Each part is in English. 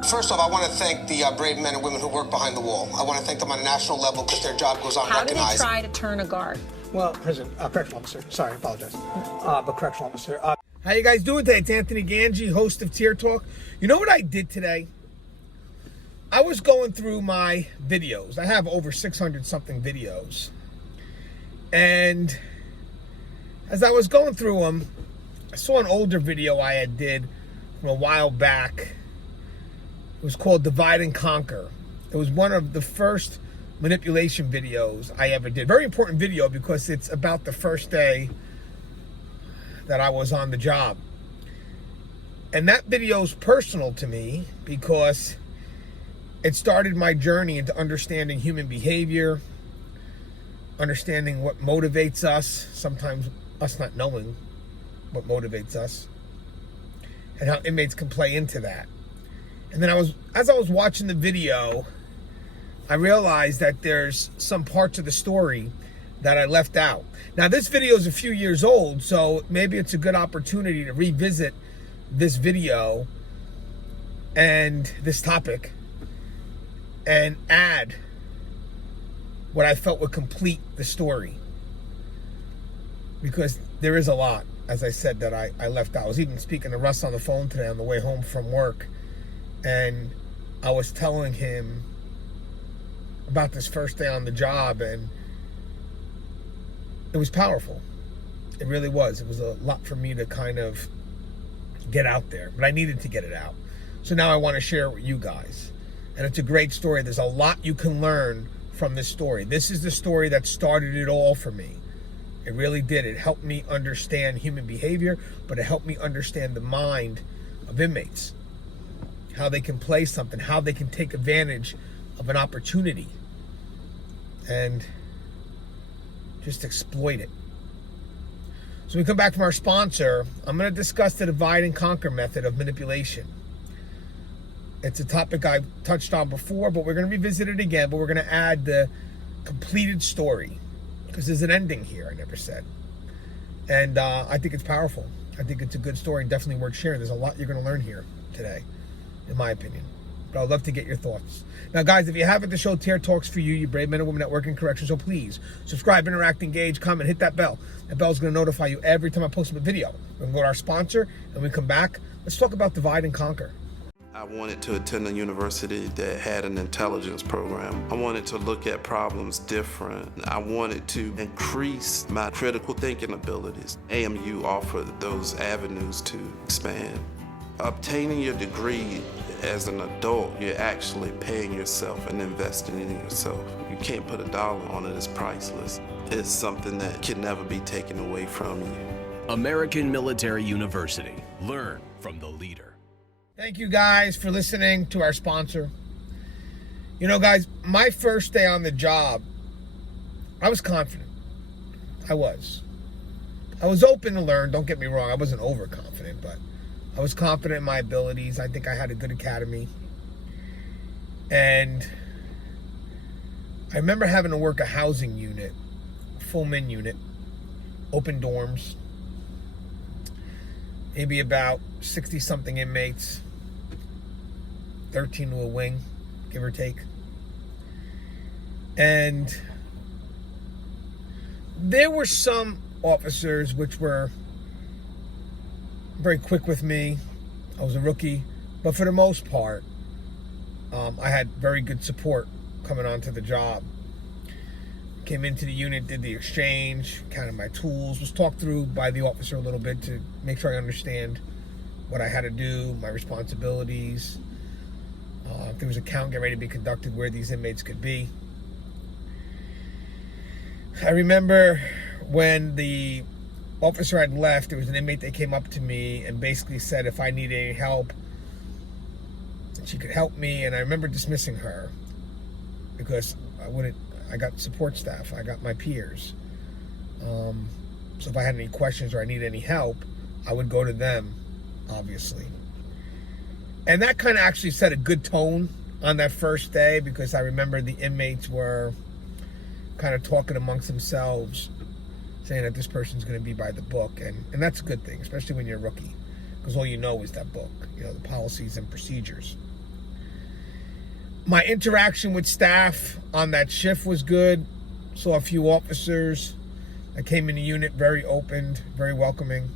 First off, I want to thank the brave men and women who work behind the wall. I want to thank them on a national level because their job goes unrecognized. How do they try to turn a guard? Well, correctional officer. Sorry, I apologize. But correctional officer. How you guys doing today? It's Anthony Gangi, host of Tier Talk. You know what I did today? I was going through my videos. I have over 600 something videos. And as I was going through them, I saw an older video I had did from a while back. It was called Divide and Conquer. It was one of the first manipulation videos I ever did. Very important video because it's about the first day that I was on the job. And that video is personal to me because it started my journey into understanding human behavior, understanding what motivates us, sometimes us not knowing what motivates us, and how inmates can play into that. And then as I was watching the video, I realized that there's some parts of the story that I left out. Now, this video is a few years old, so maybe it's a good opportunity to revisit this video and this topic and add what I felt would complete the story. Because there is a lot, as I said, that I left out. I was even speaking to Russ on the phone today on the way home from work. And I was telling him about this first day on the job, and it was powerful. It really was. It was a lot for me to kind of get out there, but I needed to get it out. So now I want to share it with you guys. And it's a great story. There's a lot you can learn from this story. This is the story that started it all for me. It really did. It helped me understand human behavior, but it helped me understand the mind of inmates. How they can play something, how they can take advantage of an opportunity and just exploit it. So we come back from our sponsor. I'm going to discuss the divide and conquer method of manipulation. It's a topic I've touched on before, but we're going to revisit it again, but we're going to add the completed story because there's an ending here I never said. And I think it's powerful. I think it's a good story and definitely worth sharing. There's a lot you're going to learn here today, in my opinion. But I'd love to get your thoughts. Now, guys, if you haven't, the show Tier Talks for you brave men and women that work in corrections. So please subscribe, interact, engage, comment, hit that bell. That bell's going to notify you every time I post a video. We're going to go to our sponsor, and when we come back, let's talk about divide and conquer. I wanted to attend a university that had an intelligence program. I wanted to look at problems different. I wanted to increase my critical thinking abilities. AMU offered those avenues to expand. Obtaining your degree as an adult, you're actually paying yourself and investing in yourself. You can't put a dollar on it, it's priceless. It's something that can never be taken away from you. American Military University. Learn from the leader. Thank you guys for listening to our sponsor. You know, guys, my first day on the job, I was confident. I was open to learn, don't get me wrong. I wasn't overconfident, but I was confident in my abilities. I think I had a good academy. And I remember having to work a housing unit, full men unit, open dorms, maybe about 60-something inmates, 13 to a wing, give or take. And there were some officers which were very quick with me. I was a rookie, but for the most part, I had very good support coming onto the job. Came into the unit, did the exchange, counted my tools, was talked through by the officer a little bit to make sure I understand what I had to do, my responsibilities. If there was a count getting ready to be conducted, where these inmates could be. I remember when the officer had left, there was an inmate that came up to me and basically said if I needed any help, she could help me. And I remember dismissing her because I got support staff, I got my peers. So if I had any questions or I needed any help, I would go to them, obviously. And that kind of actually set a good tone on that first day because I remember the inmates were kind of talking amongst themselves, saying that this person's going to be by the book. And that's a good thing, especially when you're a rookie, because all you know is that book, you know, the policies and procedures. My interaction with staff on that shift was good. Saw a few officers that came in the unit, very open, very welcoming.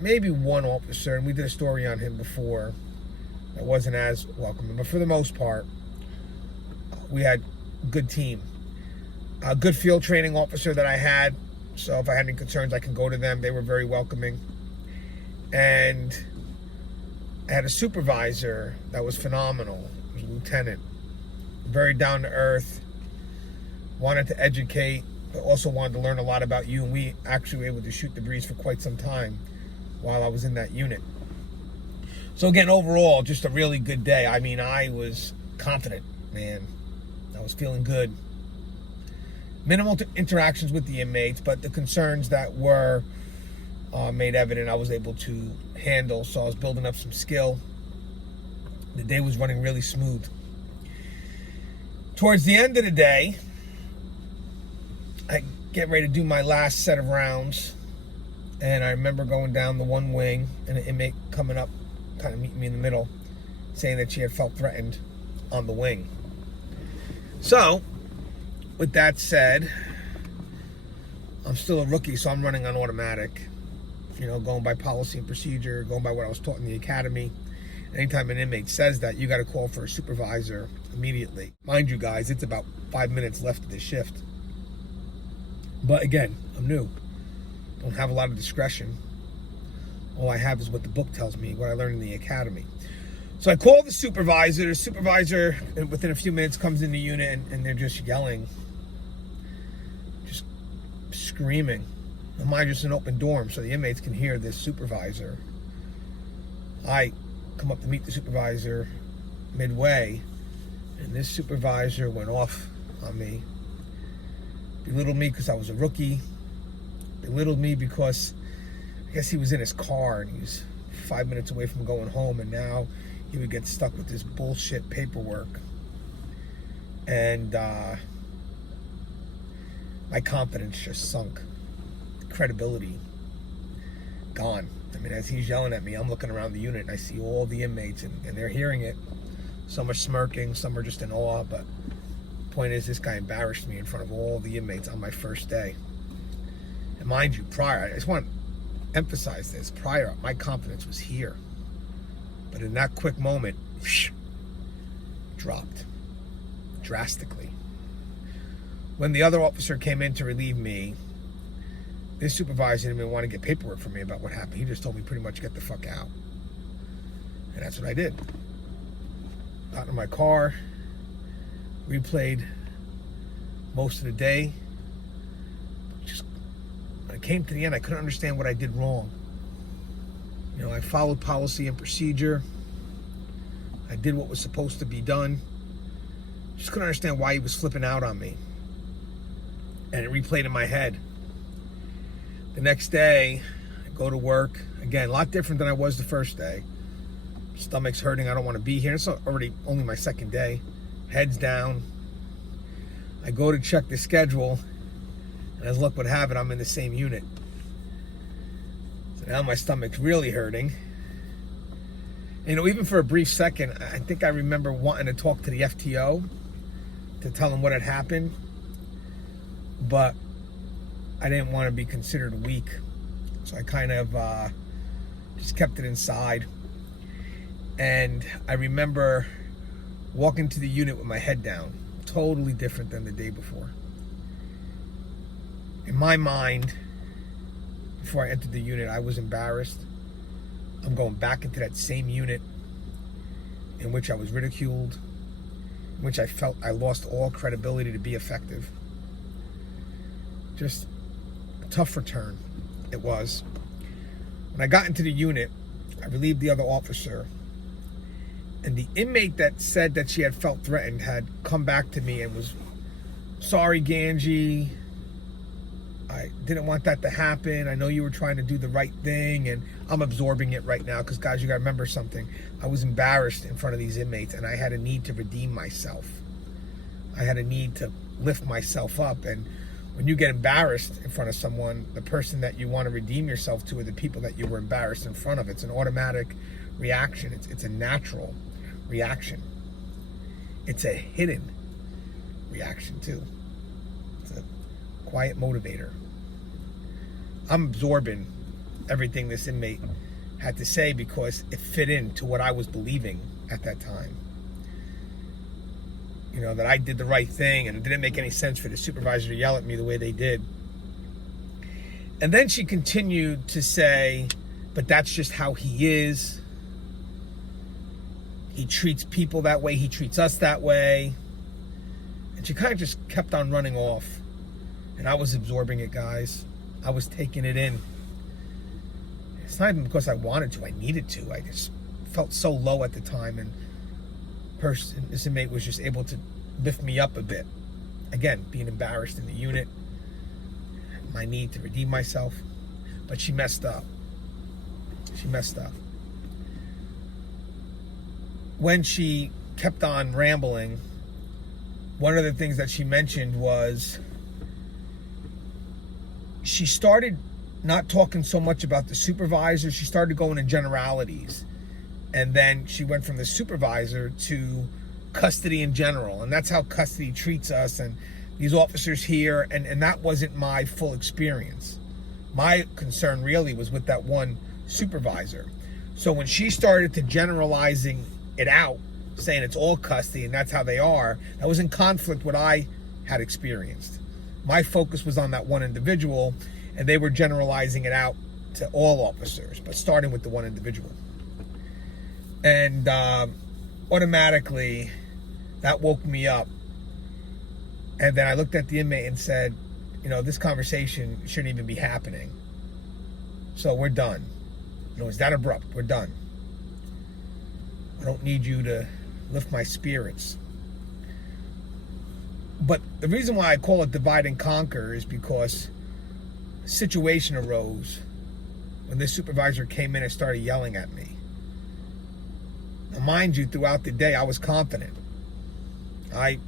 Maybe one officer, and we did a story on him before, that wasn't as welcoming. But for the most part, we had a good team. A good field training officer that I had, so if I had any concerns, I can go to them. They were very welcoming. And I had a supervisor that was phenomenal. He was a lieutenant. Very down to earth. Wanted to educate, but also wanted to learn a lot about you. And we actually were able to shoot the breeze for quite some time while I was in that unit. So again, overall, just a really good day. I mean, I was confident, man. I was feeling good. Minimal interactions with the inmates, but the concerns that were made evident, I was able to handle. So I was building up some skill. The day was running really smooth. Towards the end of the day, I get ready to do my last set of rounds, and I remember going down the one wing and an inmate coming up, kind of meeting me in the middle, saying that she had felt threatened on the wing. So, with that said, I'm still a rookie, so I'm running on automatic. You know, going by policy and procedure, going by what I was taught in the academy. Anytime an inmate says that, you got to call for a supervisor immediately. Mind you guys, it's about 5 minutes left of the shift. But again, I'm new. Don't have a lot of discretion. All I have is what the book tells me, what I learned in the academy. So I call the supervisor. The supervisor, within a few minutes, comes in the unit, and they're just yelling. Just screaming. And mine just an open dorm, so the inmates can hear this supervisor. I come up to meet the supervisor midway, and this supervisor went off on me. Belittled me because I was a rookie. Belittled me because I guess he was in his car and he was 5 minutes away from going home, and now he would get stuck with this bullshit paperwork. And my confidence just sunk. Credibility gone. I mean, as he's yelling at me, I'm looking around the unit and I see all the inmates, and they're hearing it. Some are smirking, some are just in awe, but the point is, this guy embarrassed me in front of all the inmates on my first day. And mind you, prior, I just want to emphasize this, prior, my confidence was here. But in that quick moment, dropped drastically. When the other officer came in to relieve me, this supervisor didn't even want to get paperwork from me about what happened. He just told me pretty much get the fuck out. And that's what I did. Got in my car, replayed most of the day. Just when it came to the end, I couldn't understand what I did wrong. You know, I followed policy and procedure. I did what was supposed to be done. Just couldn't understand why he was flipping out on me. And it replayed in my head. The next day, I go to work. Again, a lot different than I was the first day. Stomach's hurting. I don't want to be here. It's already only my second day. Head's down. I go to check the schedule, and as luck would have it, I'm in the same unit. So now my stomach's really hurting. You know, even for a brief second, I think I remember wanting to talk to the FTO to tell them what had happened, but I didn't want to be considered weak, so I kind of just kept it inside. And I remember walking to the unit with my head down, totally different than the day before. In my mind, before I entered the unit, I was embarrassed. I'm going back into that same unit in which I was ridiculed, in which I felt I lost all credibility to be effective. Just a tough return, it was. When I got into the unit, I relieved the other officer, and the inmate that said that she had felt threatened had come back to me and was, sorry, Gangi, I didn't want that to happen. I know you were trying to do the right thing, and I'm absorbing it right now because, guys, you got to remember something. I was embarrassed in front of these inmates, and I had a need to redeem myself. I had a need to lift myself up, and when you get embarrassed in front of someone, the person that you want to redeem yourself to are the people that you were embarrassed in front of. It's an automatic reaction. It's a natural reaction. It's a hidden reaction too. It's a quiet motivator. I'm absorbing everything this inmate had to say because it fit into what I was believing at that time. You know, that I did the right thing, and it didn't make any sense for the supervisor to yell at me the way they did. And then she continued to say, but that's just how he is. He treats people that way. He treats us that way. And she kind of just kept on running off. And I was absorbing it, guys. I was taking it in. It's not even because I wanted to. I needed to. I just felt so low at the time. And this inmate was just able to lift me up a bit. Again, being embarrassed in the unit. My need to redeem myself. But she messed up. She messed up. When she kept on rambling, one of the things that she mentioned was she started not talking so much about the supervisor. She started going in generalities. And then she went from the supervisor to custody in general. And that's how custody treats us and these officers here. And that wasn't my full experience. My concern really was with that one supervisor. So when she started to generalizing it out, saying it's all custody and that's how they are, that was in conflict with what I had experienced. My focus was on that one individual, and they were generalizing it out to all officers, but starting with the one individual. And automatically, that woke me up. And then I looked at the inmate and said, you know, this conversation shouldn't even be happening. So we're done. You know, it's that abrupt. We're done. I don't need you to lift my spirits. But the reason why I call it divide and conquer is because a situation arose when this supervisor came in and started yelling at me. Now, mind you, throughout the day, I was confident. I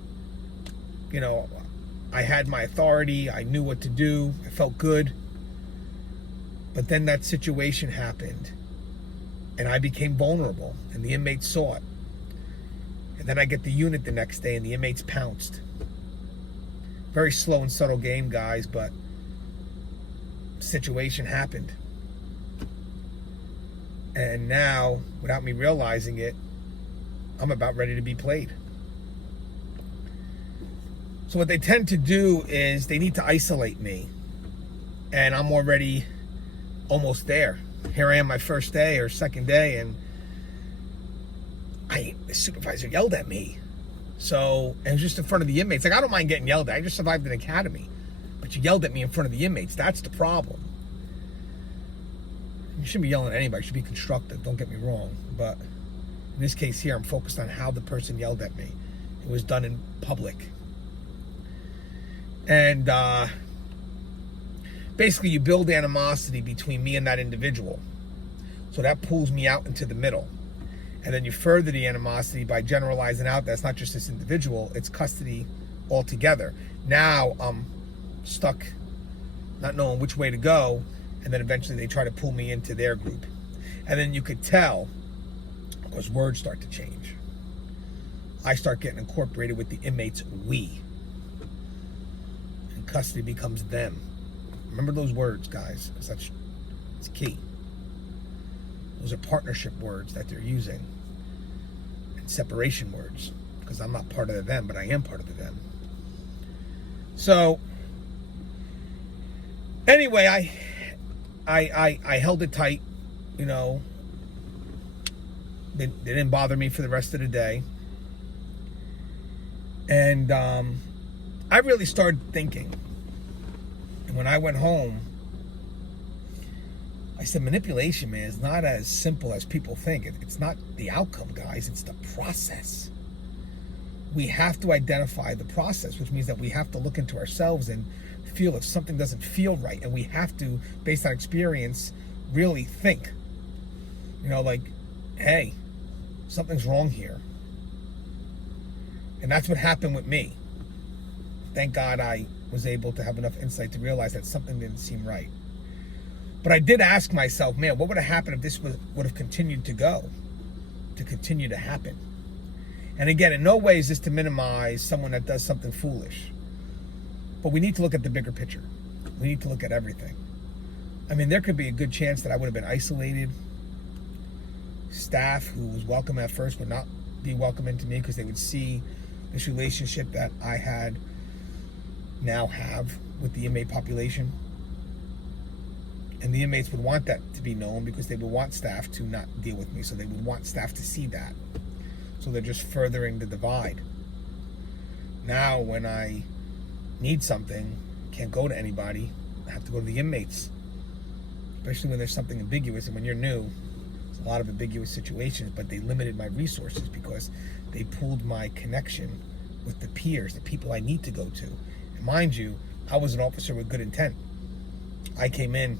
had my authority. I knew what to do. I felt good. But then that situation happened, and I became vulnerable, and the inmates saw it. And then I get the unit the next day, and the inmates pounced. Very slow and subtle game, guys, but the situation happened. And now, without me realizing it, I'm about ready to be played. So what they tend to do is they need to isolate me. And I'm already almost there. Here I am my first day or second day, and the supervisor yelled at me. So, and it was just in front of the inmates. Like, I don't mind getting yelled at. I just survived an academy. But you yelled at me in front of the inmates. That's the problem. You shouldn't be yelling at anybody. You should be constructive. Don't get me wrong. But in this case here, I'm focused on how the person yelled at me. It was done in public. And basically, you build animosity between me and that individual. So that pulls me out into the middle. And then you further the animosity by generalizing out that's not just this individual, it's custody altogether. Now I'm stuck not knowing which way to go, and then eventually they try to pull me into their group. And then you could tell, because words start to change. I start getting incorporated with the inmates, we. And custody becomes them. Remember those words, guys, because it's key. Those are partnership words that they're using. And separation words. Because I'm not part of the them, but I am part of the them. So, anyway, I held it tight, you know. They didn't bother me for the rest of the day. And I really started thinking. And when I went home, I said, manipulation, man, is not as simple as people think. It's not the outcome, guys. It's the process. We have to identify the process, which means that we have to look into ourselves and feel if something doesn't feel right. And we have to, based on experience, really think. You know, like, hey, something's wrong here. And that's what happened with me. Thank God I was able to have enough insight to realize that something didn't seem right. But I did ask myself, man, what would have happened if this would have continued to go, to continue to happen? And again, in no way is this to minimize someone that does something foolish. But we need to look at the bigger picture. We need to look at everything. I mean, there could be a good chance that I would have been isolated. Staff who was welcome at first would not be welcome into me because they would see this relationship that I had now have with the inmate population. And the inmates would want that to be known because they would want staff to not deal with me. So they would want staff to see that. So they're just furthering the divide. Now, when I need something, can't go to anybody, I have to go to the inmates. Especially when there's something ambiguous, and when you're new, there's a lot of ambiguous situations, but they limited my resources because they pulled my connection with the peers, the people I need to go to. And mind you, I was an officer with good intent. I came in,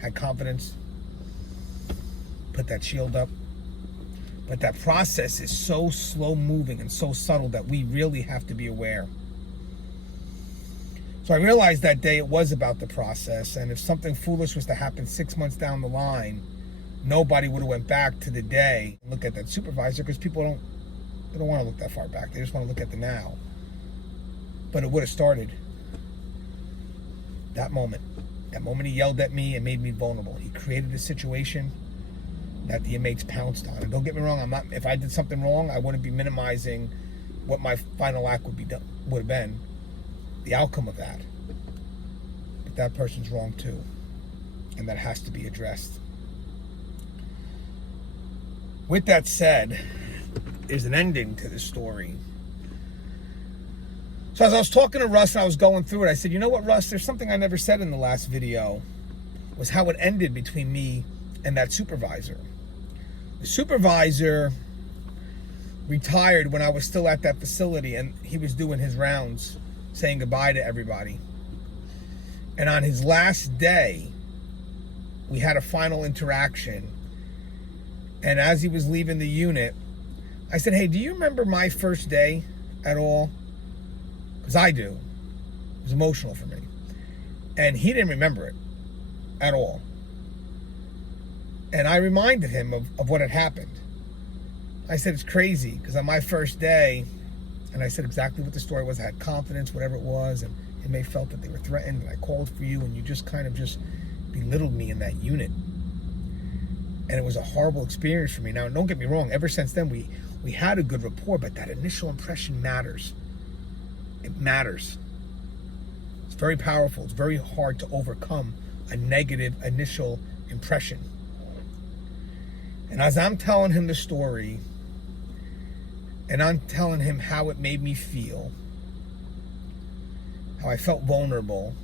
had confidence, put that shield up. But that process is so slow moving and so subtle that we really have to be aware. So I realized that day it was about the process, and if something foolish was to happen 6 months down the line, nobody would have went back to the day and look at that supervisor, because people don't want to look that far back. They just want to look at the now. But it would have started that moment. That moment he yelled at me and made me vulnerable. He created a situation that the inmates pounced on. And don't get me wrong, if I did something wrong, I wouldn't be minimizing what my final act would have been, the outcome of that. But that person's wrong too. And that has to be addressed. With that said, there's an ending to this story. So as I was talking to Russ and I was going through it, I said, you know what, Russ, there's something I never said in the last video, was how it ended between me and that supervisor. The supervisor retired when I was still at that facility, and he was doing his rounds, saying goodbye to everybody. And on his last day, we had a final interaction. And as he was leaving the unit, I said, hey, do you remember my first day at all? Because I do. It was emotional for me. And he didn't remember it at all. And I reminded him of what had happened. I said, it's crazy, because on my first day, and I said exactly what the story was, I had confidence, whatever it was, and it may felt that they were threatened, and I called for you, and you just kind of just belittled me in that unit. And it was a horrible experience for me. Now, don't get me wrong, ever since then, we had a good rapport, but that initial impression matters. It matters. It's very powerful. It's very hard to overcome a negative initial impression. And as I'm telling him the story, and I'm telling him how it made me feel, how I felt vulnerable,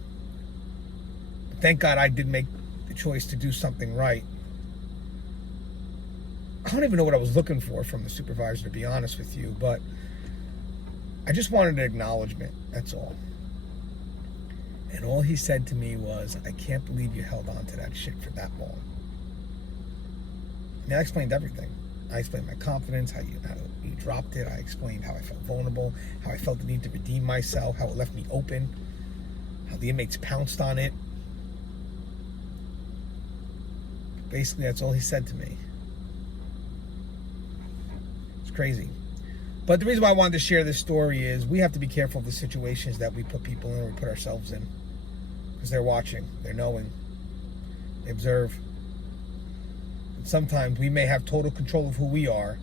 thank God I did make the choice to do something right. I don't even know what I was looking for from the supervisor, to be honest with you, but I just wanted an acknowledgement, that's all. And all he said to me was, I can't believe you held on to that shit for that long. I mean, I explained everything. I explained my confidence, how you dropped it. I explained how I felt vulnerable, how I felt the need to redeem myself, how it left me open, how the inmates pounced on it. Basically, that's all he said to me. It's crazy. But the reason why I wanted to share this story is we have to be careful of the situations that we put people in or we put ourselves in. Because they're watching, they're knowing, they observe. Sometimes we may have total control of who we are,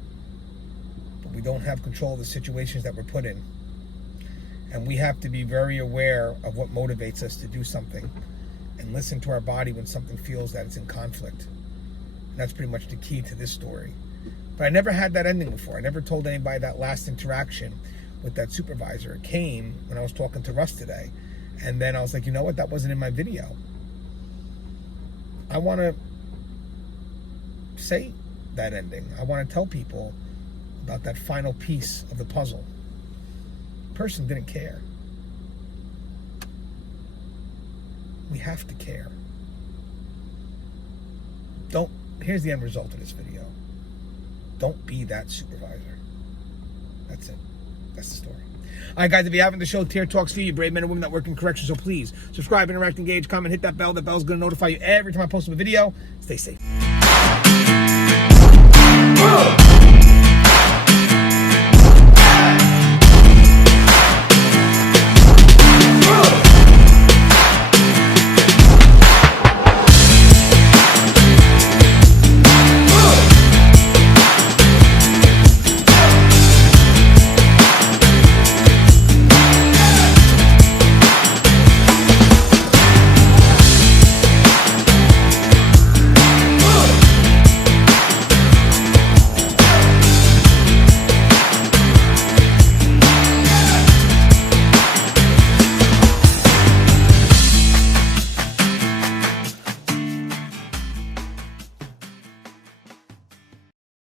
but we don't have control of the situations that we're put in. And we have to be very aware of what motivates us to do something and listen to our body when something feels that it's in conflict. And that's pretty much the key to this story. But I never had that ending before. I never told anybody that last interaction with that supervisor. It came when I was talking to Russ today. And then I was like, you know what? That wasn't in my video. I want to say that ending. I want to tell people about that final piece of the puzzle. The person didn't care. We have to care. Here's the end result of this video. Don't be that supervisor. That's it. That's the story. All right, guys, if you haven't, the show Tier Talks for you, brave men and women that work in corrections, so please subscribe, interact, engage, comment, hit that bell. That bell's going to notify you every time I post a video. Stay safe.